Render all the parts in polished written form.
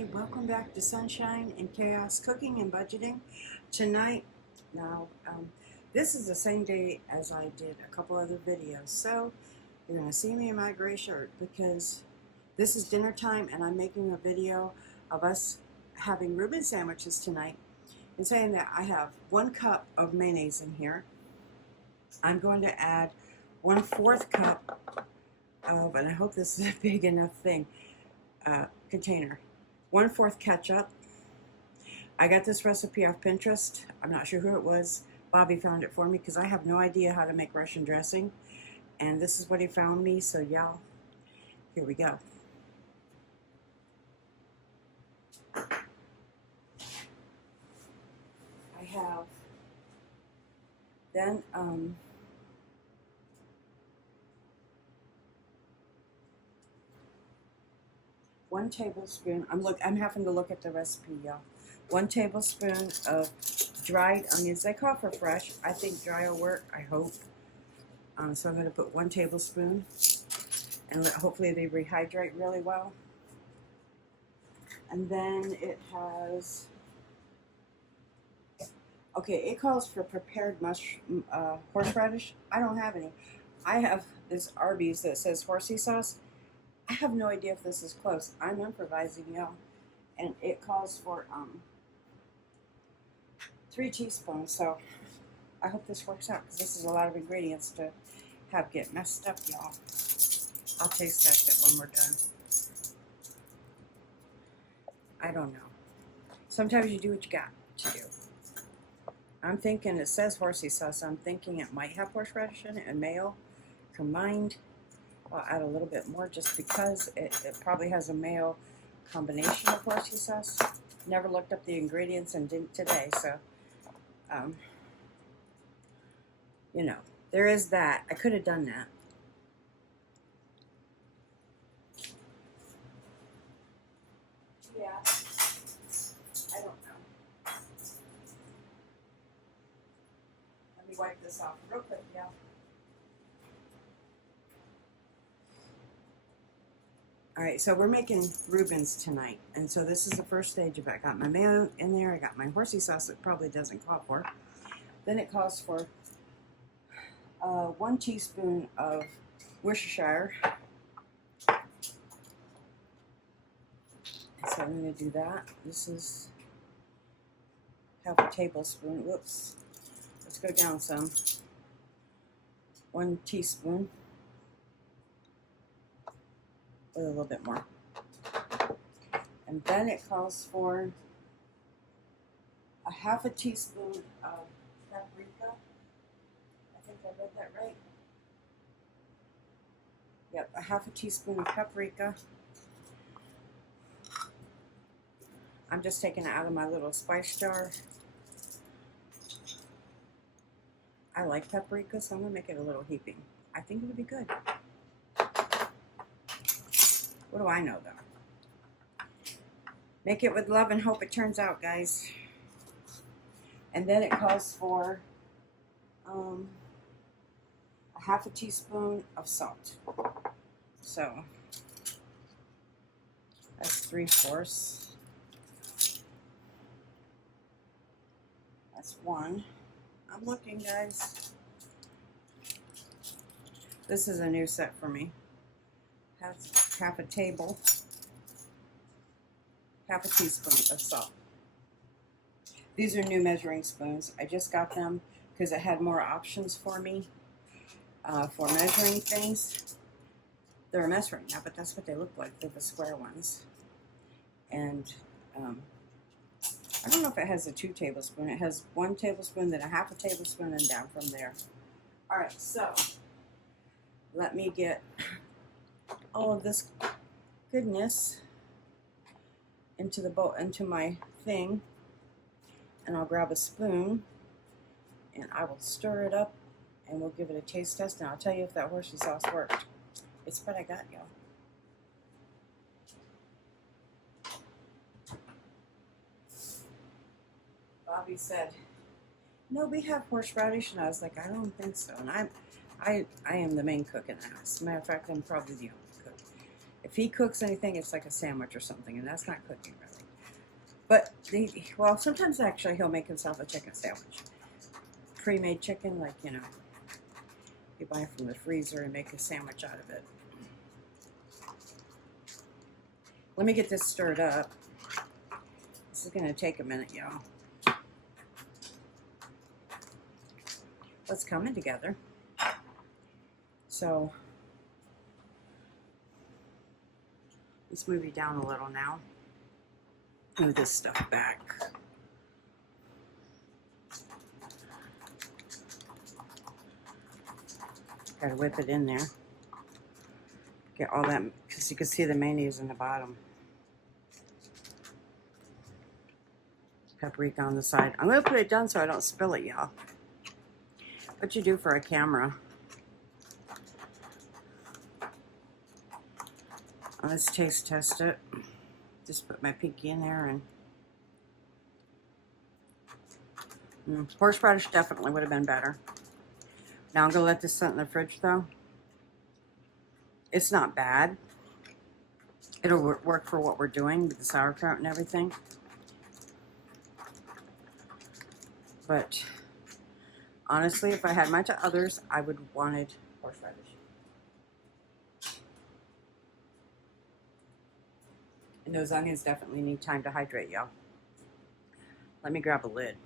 Hi, welcome back to Sunshine and Chaos Cooking and Budgeting. Tonight, now, this is the same day as I did a couple other videos, so you're going to see me in my gray shirt because this is dinner time and I'm making a video of us having Reuben sandwiches tonight and saying that I have 1 cup of mayonnaise in here. I'm going to add 1/4 cup of, and I hope this is a big enough thing, container, 1/4 ketchup. I got this recipe off Pinterest. I'm not sure who it was. Bobby found it for me because I have no idea how to make Russian dressing. And this is what he found me, so y'all, here we go. I have then 1 tablespoon. I'm having to look at the recipe, y'all. 1 tablespoon of dried onions. They call for fresh. I think dry will work. I hope. So I'm going to put 1 tablespoon, and hopefully they rehydrate really well. And then it has. Okay, it calls for prepared horseradish. I don't have any. I have this Arby's that says horsey sauce. I have no idea if this is close. I'm improvising, y'all. And it calls for 3 teaspoons. So I hope this works out because this is a lot of ingredients to have get messed up, y'all. I'll taste test it when we're done. I don't know. Sometimes you do what you got to do. I'm thinking it says horsey sauce. I'm thinking it might have horseradish in it and mayo combined. I'll add a little bit more just because it probably has a mayo combination of horsey sauce. Never looked up the ingredients and didn't today, so you know, there is that. I could have done that. Yeah, I don't know. Let me wipe this off real quick, yeah. Alright, so we're making Reubens tonight, and so this is the first stage of it. I got my mayo in there, I got my horsey sauce that probably doesn't call for. Then it calls for 1 teaspoon of Worcestershire. So I'm going to do that. This is half a tablespoon. Whoops. Let's go down some. 1 teaspoon. With a little bit more. And then it calls for a half a teaspoon of paprika. I think I read that right. Yep, a half a teaspoon of paprika. I'm just taking it out of my little spice jar. I like paprika, so I'm going to make it a little heaping. I think it'll be good. What do I know, though? Make it with love and hope it turns out, guys. And then it calls for a half a teaspoon of salt. So that's 3/4. That's 1. I'm looking, guys. This is a new set for me. Has half a teaspoon of salt. These are new measuring spoons. I just got them because it had more options for me for measuring things. They're a mess right now, but that's what they look like. They're the square ones. And I don't know if it has a 2 tablespoon. It has 1 tablespoon, then a half a tablespoon, and down from there. All right, so let me get all of this goodness into the bowl, into my thing, and I'll grab a spoon and I will stir it up and we'll give it a taste test and I'll tell you if that horsey sauce worked. It's what I got, y'all. Bobby said, "No, we have horseradish," and I was like, "I don't think so." And I am the main cook in the house. Matter of fact, I'm probably the only cook. If he cooks anything, it's like a sandwich or something, and that's not cooking really. But, well, sometimes actually he'll make himself a chicken sandwich. Pre-made chicken, like, you know, you buy it from the freezer and make a sandwich out of it. Let me get this stirred up. This is going to take a minute, y'all. It's coming together. So, let's move you down a little now. Move this stuff back. Gotta whip it in there. Get all that, because you can see the mayonnaise in the bottom. Paprika on the side. I'm gonna put it down so I don't spill it, y'all. What you do for a camera. Let's taste test it. Just put my pinky in there and horseradish definitely would have been better. Now I'm gonna let this sit in the fridge though. It's not bad. It'll work for what we're doing with the sauerkraut and everything. But honestly, if I had my others, I would have wanted horseradish. And those onions definitely need time to hydrate, y'all. Let me grab a lid.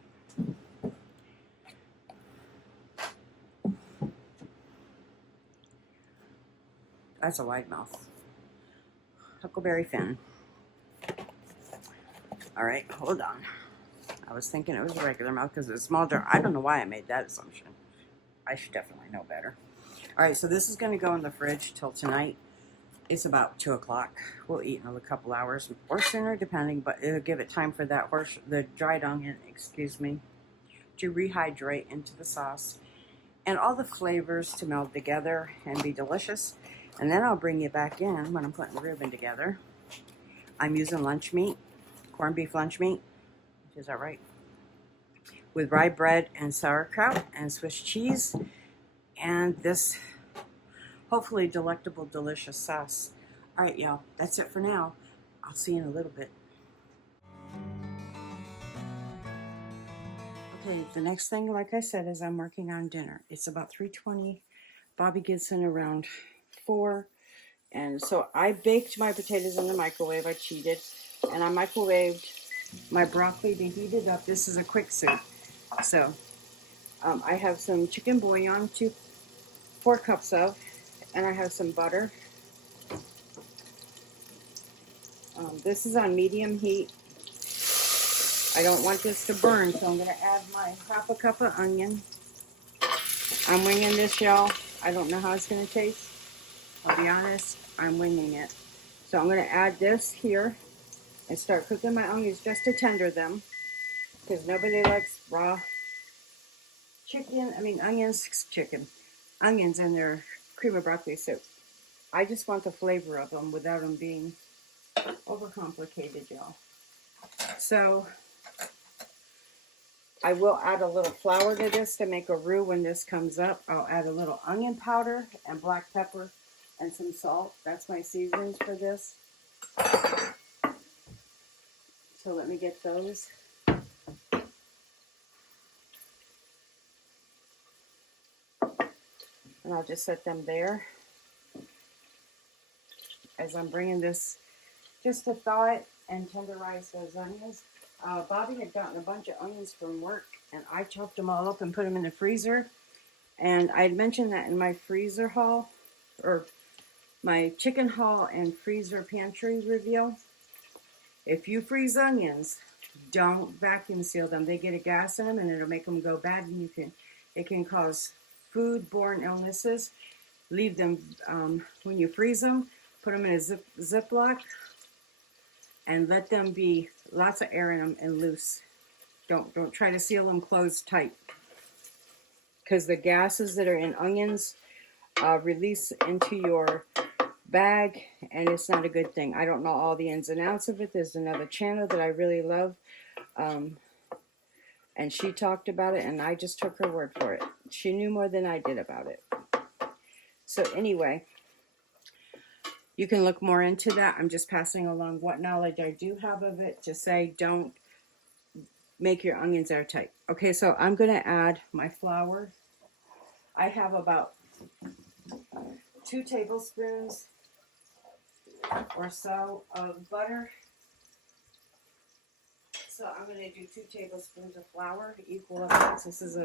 That's a wide mouth. Huckleberry Finn. All right, hold on. I was thinking it was a regular mouth because it's a small jar. I don't know why I made that assumption. I should definitely know better. All right, so this is going to go in the fridge till tonight. It's about 2 o'clock. We'll eat in a couple hours or sooner, depending, but it'll give it time for that the dried onion, to rehydrate into the sauce and all the flavors to meld together and be delicious. And then I'll bring you back in when I'm putting Reuben together. I'm using lunch meat, corned beef lunch meat, which is all right, with rye bread and sauerkraut and Swiss cheese, and this hopefully delectable, delicious sauce. All right, y'all, that's it for now. I'll see you in a little bit. Okay, the next thing, like I said, is I'm working on dinner. It's about 3:20. Bobby gets in around 4. And so I baked my potatoes in the microwave. I cheated. And I microwaved my broccoli to heat it up. This is a quick soup. So I have some chicken bouillon, 4 cups of, and I have some butter. This is on medium heat. I don't want this to burn, so I'm going to add my half a cup of onion. I'm winging this, y'all. I don't know how it's going to taste. I'll be honest, I'm winging it. So I'm going to add this here and start cooking my onions just to tender them, because nobody likes raw onions in their cream of broccoli soup. I just want the flavor of them without them being overcomplicated, y'all. So I will add a little flour to this to make a roux when this comes up. I'll add a little onion powder and black pepper and some salt. That's my seasonings for this. So let me get those. And I'll just set them there as I'm bringing this just to thaw it and tenderize those onions. Bobby had gotten a bunch of onions from work, and I chopped them all up and put them in the freezer. And I had mentioned that in my freezer haul, or my chicken haul and freezer pantry review. If you freeze onions, don't vacuum seal them. They get a gas in them, and it'll make them go bad, and it can cause food-borne illnesses. Leave them when you freeze them. Put them in a Ziploc, and let them be lots of air in them and loose. Don't try to seal them closed tight, because the gases that are in onions release into your bag, and it's not a good thing. I don't know all the ins and outs of it. There's another channel that I really love, and she talked about it, and I just took her word for it. She knew more than I did about it. So anyway, You can look more into that. I'm just passing along what knowledge I do have of it to say don't make your onions airtight. Okay, so I'm going to add my flour. I have about 2 tablespoons or so of butter. So I'm going to do 2 tablespoons of flour, equal amounts. This is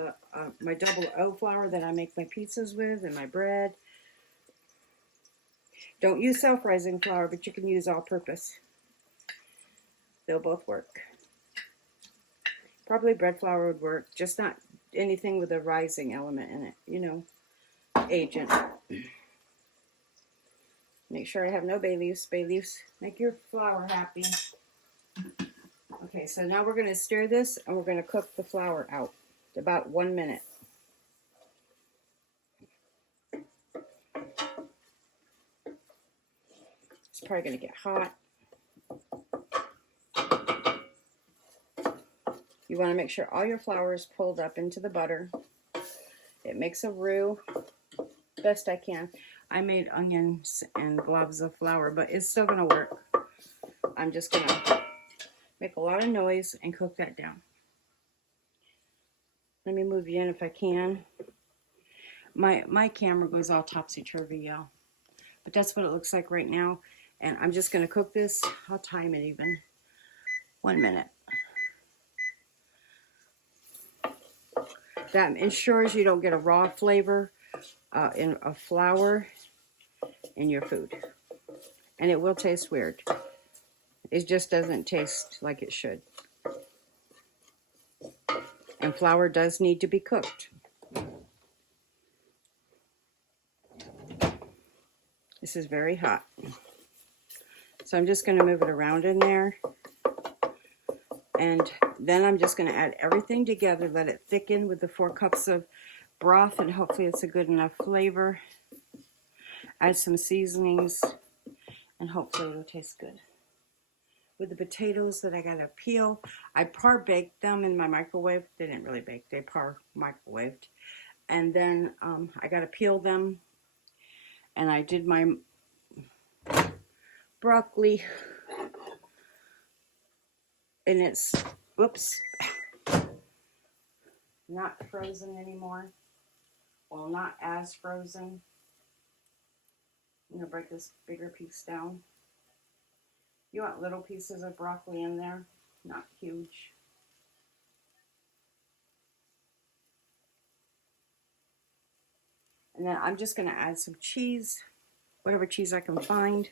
my double O flour that I make my pizzas with and my bread. Don't use self-rising flour, but you can use all-purpose. They'll both work. Probably bread flour would work, just not anything with a rising element in it, you know, agent. Make sure I have no bay leaves. Bay leaves make your flour happy. Okay, so now we're going to stir this and we're going to cook the flour out about 1 minute. It's probably going to get hot. You want to make sure all your flour is pulled up into the butter. It makes a roux best I can. I made onions and globs of flour, but it's still going to work. I'm just going to make a lot of noise and cook that down. Let me move you in if I can. My camera goes all topsy-turvy, y'all. But that's what it looks like right now. And I'm just going to cook this. I'll time it even. 1 minute. That ensures you don't get a raw flavor in a flour in your food. And it will taste weird. It just doesn't taste like it should. And flour does need to be cooked. This is very hot. So I'm just going to move it around in there. And then I'm just going to add everything together, let it thicken with the 4 cups of broth, and hopefully it's a good enough flavor. Add some seasonings, and hopefully it'll taste good. With the potatoes that I got to peel, I par-baked them in my microwave. They didn't really bake, they par-microwaved. And then I got to peel them, and I did my broccoli, and it's, whoops, not frozen anymore. Well, not as frozen. I'm going to break this bigger piece down. You want little pieces of broccoli in there, not huge. And then I'm just going to add some cheese, whatever cheese I can find.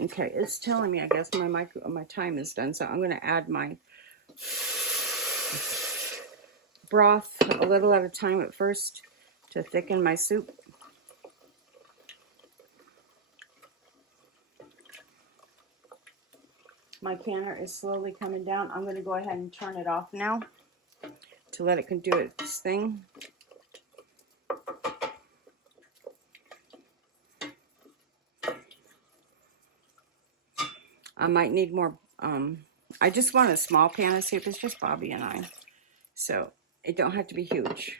Okay, it's telling me, I guess, my time is done, so I'm going to add my broth a little at a time at first to thicken my soup. My canner is slowly coming down. I'm going to go ahead and turn it off now to let it do its thing. I might need more, I just want a small pan of soup. It's just Bobby and I. So it don't have to be huge.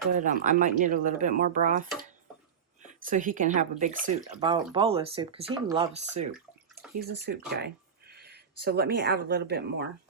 But I might need a little bit more broth so he can have a big soup, a bowl of soup, because he loves soup. He's a soup guy. So let me add a little bit more.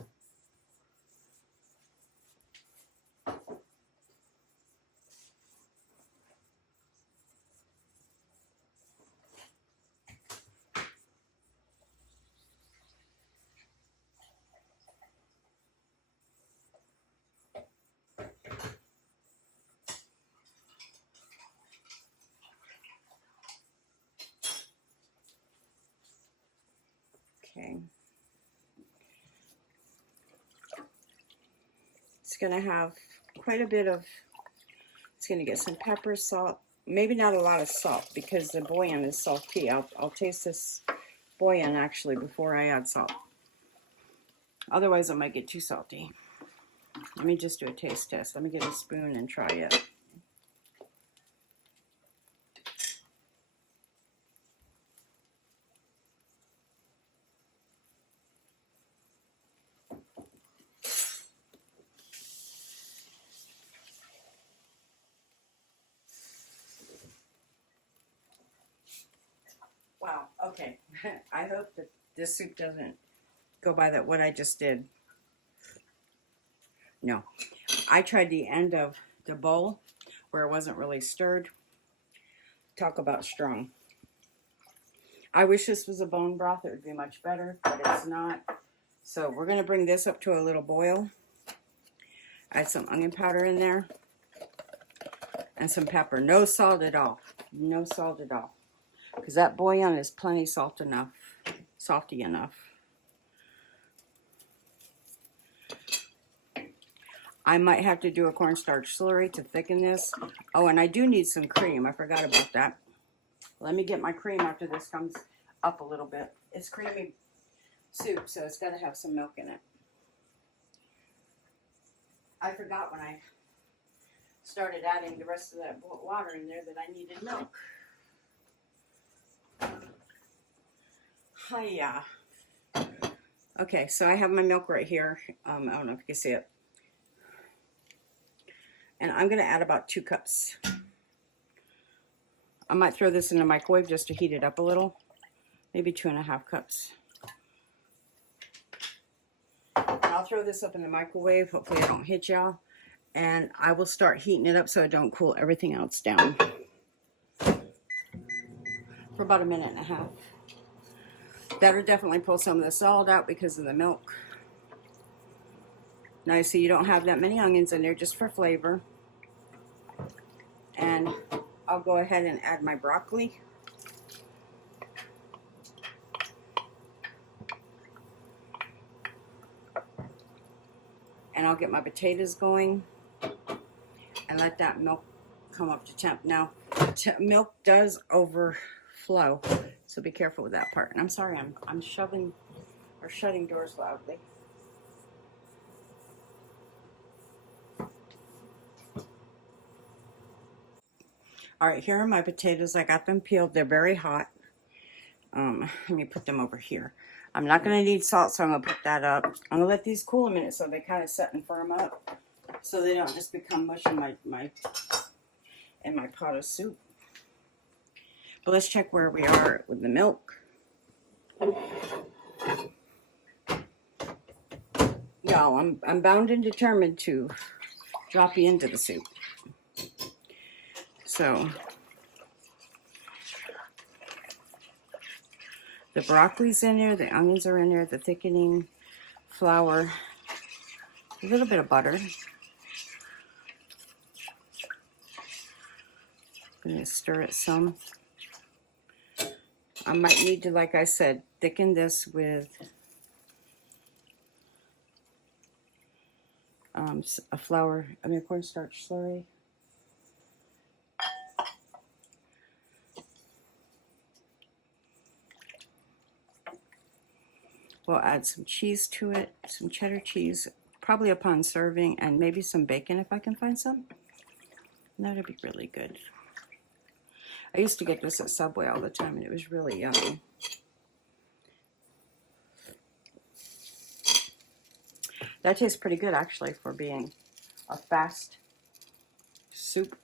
Okay. It's going to have quite a bit of, it's going to get some pepper, salt, maybe not a lot of salt because the bouillon is salty. I'll taste this bouillon actually before I add salt. Otherwise it might get too salty. Let me just do a taste test. Let me get a spoon and try it. Okay, I hope that this soup doesn't go by that what I just did. No, I tried the end of the bowl where it wasn't really stirred. Talk about strong. I wish this was a bone broth. It would be much better, but it's not. So we're going to bring this up to a little boil. Add some onion powder in there. And some pepper. No salt at all. No salt at all. Because that bouillon is plenty salty enough. I might have to do a cornstarch slurry to thicken this. Oh, and I do need some cream. I forgot about that. Let me get my cream after this comes up a little bit. It's creamy soup, so it's got to have some milk in it. I forgot when I started adding the rest of that water in there that I needed milk. Hiya. Okay, so I have my milk right here. I don't know if you can see it. And I'm going to add about 2 cups. I might throw this in the microwave just to heat it up a little. Maybe 2.5 cups. And I'll throw this up in the microwave. Hopefully I don't hit y'all. And I will start heating it up so I don't cool everything else down. For about 1.5 minutes. That'll definitely pull some of the salt out because of the milk. Now you see you don't have that many onions in there, just for flavor. And I'll go ahead and add my broccoli. And I'll get my potatoes going and let that milk come up to temp. Now, milk does overflow, so be careful with that part. And I'm sorry, I'm shoving or shutting doors loudly. All right, here are my potatoes. I got them peeled. They're very hot. Let me put them over here. I'm not going to need salt, so I'm going to put that up. I'm going to let these cool a minute so they kind of set and firm up, so they don't just become mush in my pot of soup. But let's check where we are with the milk. Y'all, I'm bound and determined to drop you into the soup. So the broccoli's in there, the onions are in there, the thickening, flour, a little bit of butter. I'm going to stir it some. I might need to, like I said, thicken this with a cornstarch slurry. We'll add some cheese to it, some cheddar cheese, probably upon serving, and maybe some bacon if I can find some. That'll be really good. I used to get this at Subway all the time, and it was really yummy. That tastes pretty good, actually, for being a fast soup.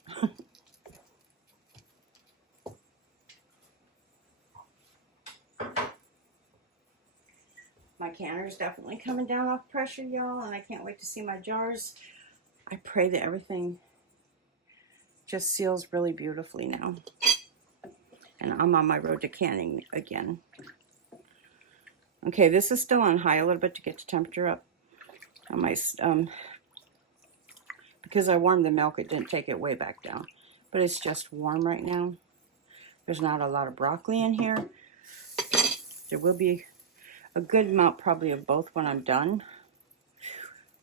My canner is definitely coming down off pressure, y'all, and I can't wait to see my jars. I pray that everything just seals really beautifully now. And I'm on my road to canning again. Okay, this is still on high a little bit to get the temperature up. On my, because I warmed the milk, it didn't take it way back down. But it's just warm right now. There's not a lot of broccoli in here. There will be a good amount probably of both when I'm done.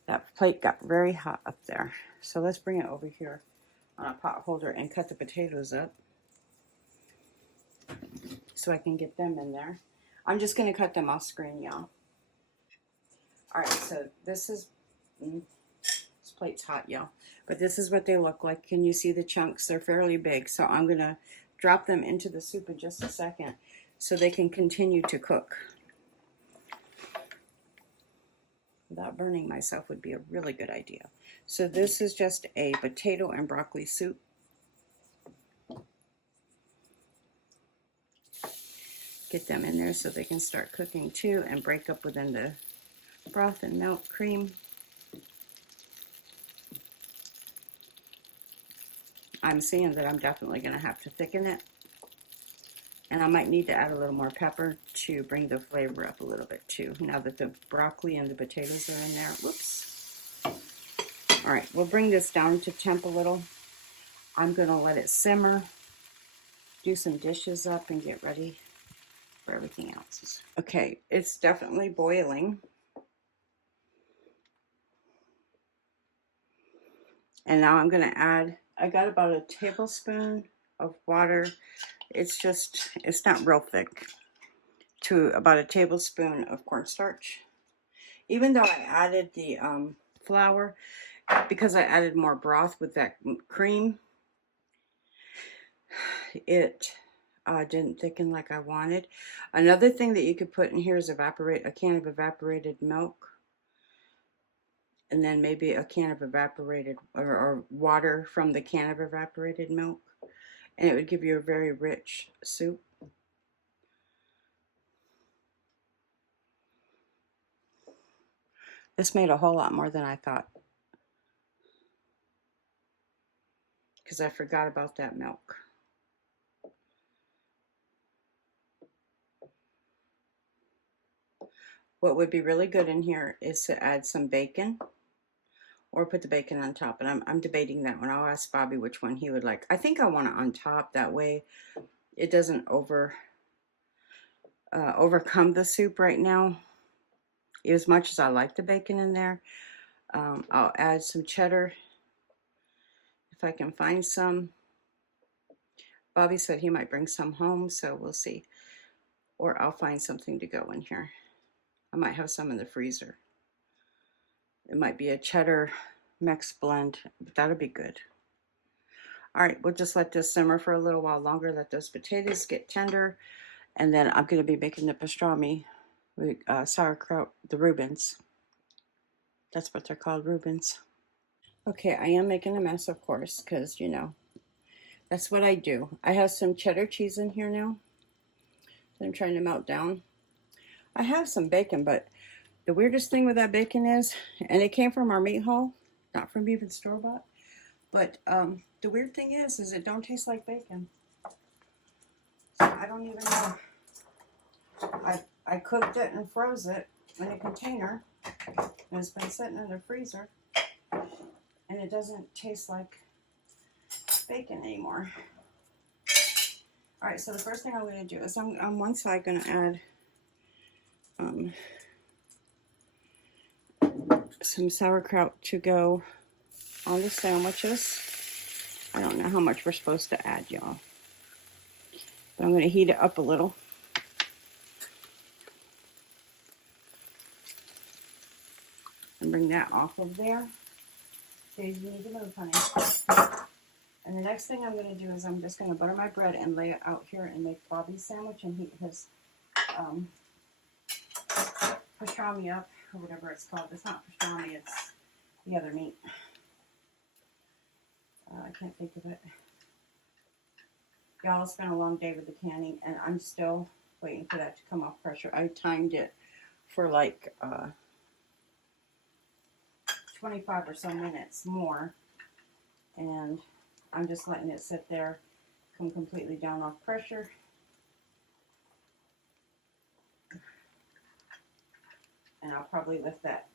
That plate got very hot up there. So let's bring it over here on a pot holder and cut the potatoes up so I can get them in there. I'm just going to cut them off screen, y'all. Alright, so this plate's hot, y'all. But this is what they look like. Can you see the chunks? They're fairly big. So I'm going to drop them into the soup in just a second so they can continue to cook. Without burning myself would be a really good idea. So this is just a potato and broccoli soup. Get them in there so they can start cooking too and break up within the broth and milk cream. I'm seeing that I'm definitely going to have to thicken it. And I might need to add a little more pepper to bring the flavor up a little bit too, now that the broccoli and the potatoes are in there. Whoops. All right, we'll bring this down to temp a little. I'm going to let it simmer, do some dishes up, and get ready for everything else. Okay, it's definitely boiling. And now I'm going to add, I got about a tablespoon of water. It's not real thick, to about a tablespoon of cornstarch. Even though I added the flour, because I added more broth with that cream, it didn't thicken like I wanted. Another thing that you could put in here is a can of evaporated milk, and then maybe a can of evaporated or water from the can of evaporated milk, and it would give you a very rich soup. This made a whole lot more than I thought, because I forgot about that milk. What would be really good in here is to add some bacon, or put the bacon on top. And I'm debating that one. I'll ask Bobby which one he would like. I think I want it on top. That way it doesn't overcome the soup right now. As much as I like the bacon in there, I'll add some cheddar if I can find some. Bobby said he might bring some home, so we'll see. Or I'll find something to go in here. I might have some in the freezer. It might be a cheddar mix blend, but that'll be good. All right, we'll just let this simmer for a little while longer, let those potatoes get tender, and then I'm going to be making the pastrami with sauerkraut, the Reubens. That's what they're called, Reubens. Okay, I am making a mess, of course, because, you know, that's what I do. I have some cheddar cheese in here now that I'm trying to melt down. I have some bacon, but the weirdest thing with that bacon is, and it came from our meat haul, not from even store-bought, but the weird thing is it don't taste like bacon. So I don't even know. I cooked it and froze it in a container, and it's been sitting in the freezer, and it doesn't taste like bacon anymore. All right, so the first thing I'm going to do is I'm on one side going to add some sauerkraut to go on the sandwiches. I don't know how much we're supposed to add, y'all, but I'm going to heat it up a little. And bring that off of there. Daisy, you need to move, honey. And the next thing I'm going to do is I'm just going to butter my bread and lay it out here and make Bobby's sandwich and heat his pastrami up, or whatever it's called. It's not pastrami, it's the other meat. I can't think of it. Y'all, it's been a long day with the canning, and I'm still waiting for that to come off pressure. I timed it for like 25 or so minutes more, and I'm just letting it sit there, come completely down off pressure. And I'll probably lift that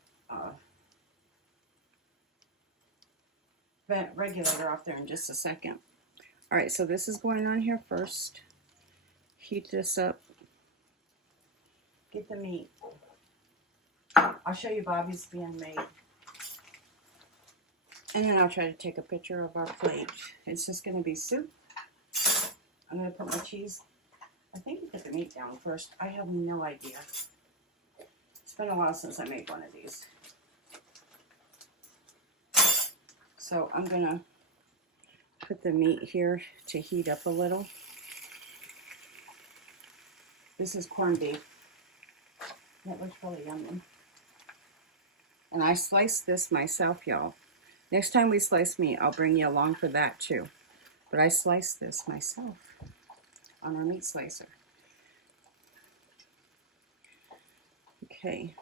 vent regulator off there in just a second. All right, so this is going on here first. Heat this up. Get the meat. I'll show you Bobby's being made. And then I'll try to take a picture of our plate. It's just going to be soup. I'm going to put my cheese. I think you put the meat down first. I have no idea. It's been a while since I made one of these. So I'm going to put the meat here to heat up a little. This is corned beef. That looks really yummy. And I sliced this myself, y'all. Next time we slice meat, I'll bring you along for that too. But I sliced this myself on our meat slicer. Okay.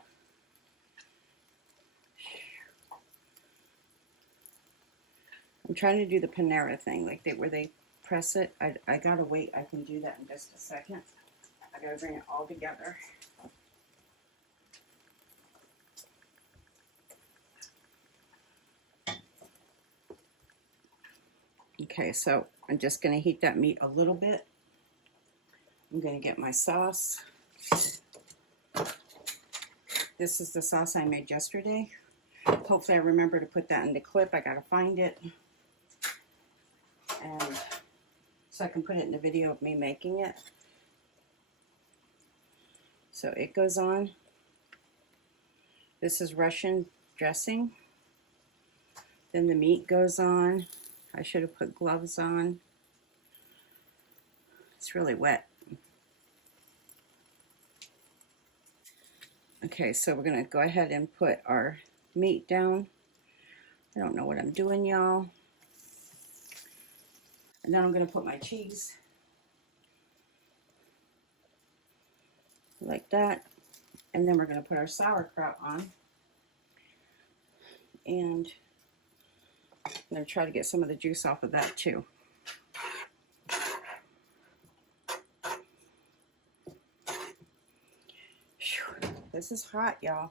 I'm trying to do the Panera thing, like where they press it. I gotta wait. I can do that in just a second. I gotta bring it all together. Okay, so I'm just gonna heat that meat a little bit. I'm gonna get my sauce. This is the sauce I made yesterday. Hopefully I remember to put that in the clip. I gotta find it. And so I can put it in the video of me making it. So it goes on. This is Russian dressing. Then the meat goes on. I should have put gloves on. It's really wet. Okay, so we're gonna go ahead and put our meat down. I don't know what I'm doing, y'all. And then I'm gonna put my cheese. Like that. And then we're gonna put our sauerkraut on. And I'm gonna try to get some of the juice off of that too. This is hot, y'all.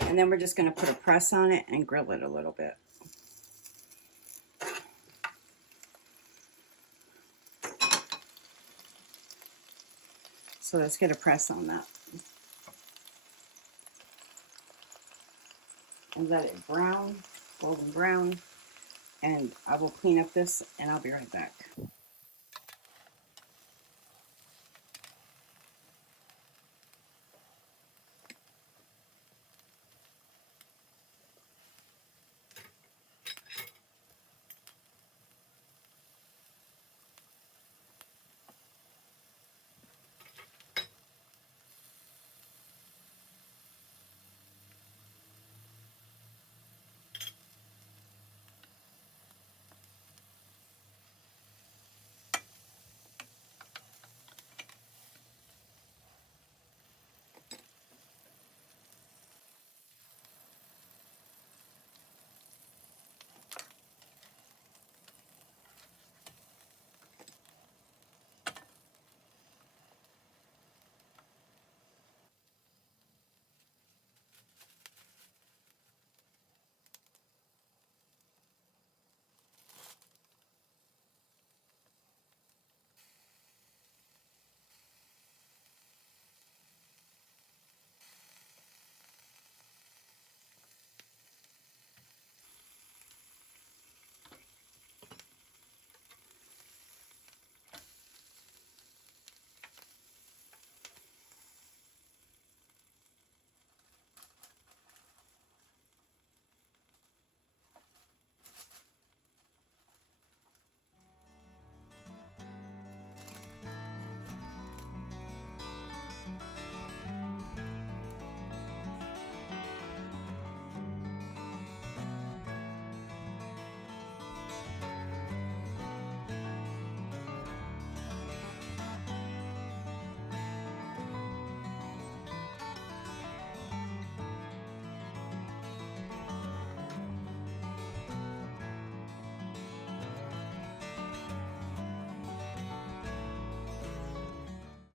And then we're just going to put a press on it and grill it a little bit. So let's get a press on that. And let it brown, golden brown. And I will clean up this and I'll be right back.